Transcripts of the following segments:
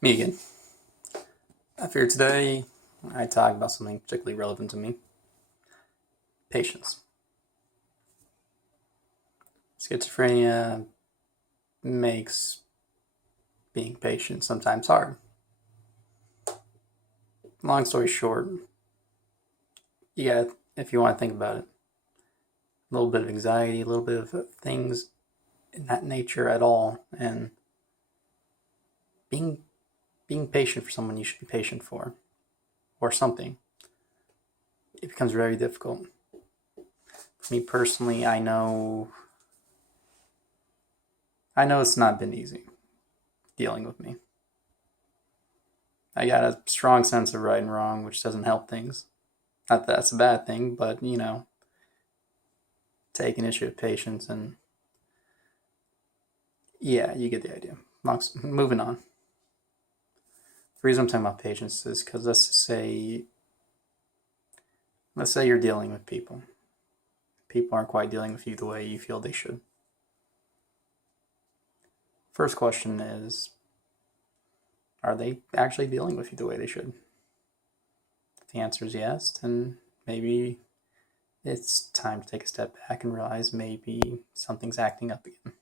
Me again. I figured today I talk about something particularly relevant to me. Patience. Schizophrenia makes being patient sometimes hard. Long story short, if you want to think about it, a little bit of anxiety, a little bit of things in that nature at all, and being being patient for someone you should be patient for, or something, it becomes very difficult. For me personally, I know it's not been easy dealing with me. I got a strong sense of right and wrong, which doesn't help things. Not that that's a bad thing, but take an issue of patience and yeah, you get the idea. Moving on. The reason I'm talking about patience is because let's say you're dealing with people. People aren't quite dealing with you the way you feel they should. First question is, are they actually dealing with you the way they should? If the answer is yes, then maybe it's time to take a step back and realize maybe something's acting up again.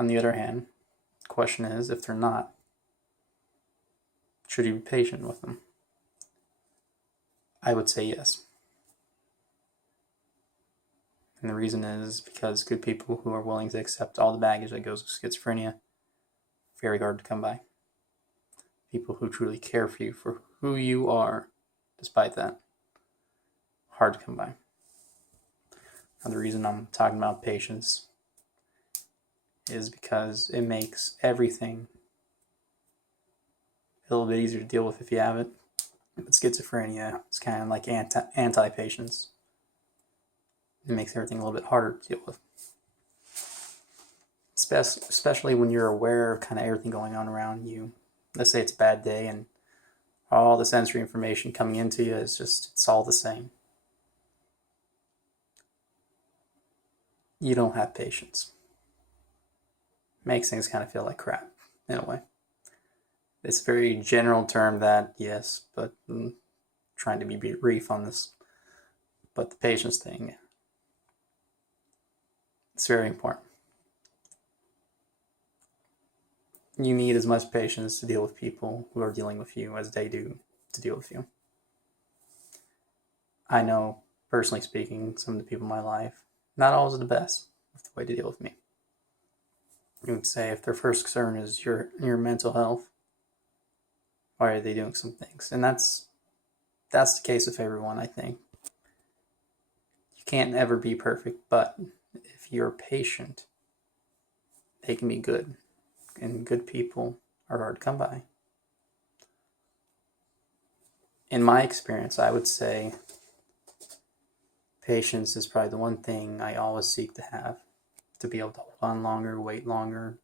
On the other hand, the question is, if they're not, should you be patient with them? I would say yes. And the reason is because good people who are willing to accept all the baggage that goes with schizophrenia, very hard to come by. People who truly care for you for who you are, despite that, hard to come by. Now, the reason I'm talking about patience is because it makes everything a little bit easier to deal with if you have it. But schizophrenia, it's kind of like anti-patience. It makes everything a little bit harder to deal with. Especially when you're aware of kind of everything going on around you. Let's say it's a bad day and all the sensory information coming into you it's all the same. You don't have patience. Makes things kind of feel like crap, in a way. It's a very general term that, yes, but I'm trying to be brief on this. But the patience thing, it's very important. You need as much patience to deal with people who are dealing with you as they do to deal with you. I know, personally speaking, some of the people in my life, not always the best with the way to deal with me. You would say if their first concern is your mental health, why are they doing some things? And that's the case with everyone, I think. You can't ever be perfect, but if you're patient, they can be good. And good people are hard to come by. In my experience, I would say patience is probably the one thing I always seek to have. To be able to hold on longer, wait longer,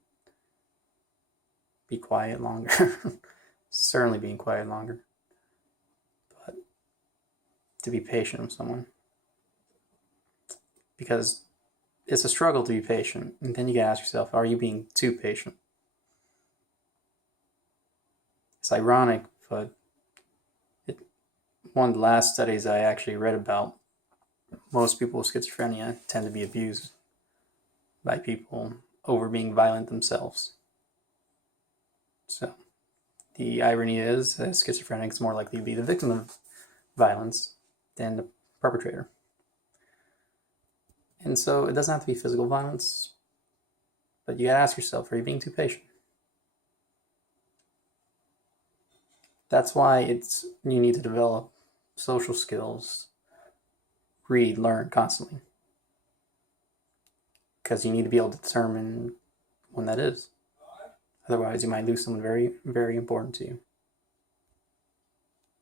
be quiet longer. Certainly being quiet longer. But to be patient with someone. Because it's a struggle to be patient. And then you gotta ask yourself, are you being too patient? It's ironic, but one of the last studies I actually read about, most people with schizophrenia tend to be abused by people over being violent themselves. So the irony is that schizophrenic is more likely to be the victim of violence than the perpetrator. And so it doesn't have to be physical violence, but you gotta ask yourself, are you being too patient? That's why you need to develop social skills, read, learn constantly. Because you need to be able to determine when that is. Otherwise, you might lose someone very, very important to you.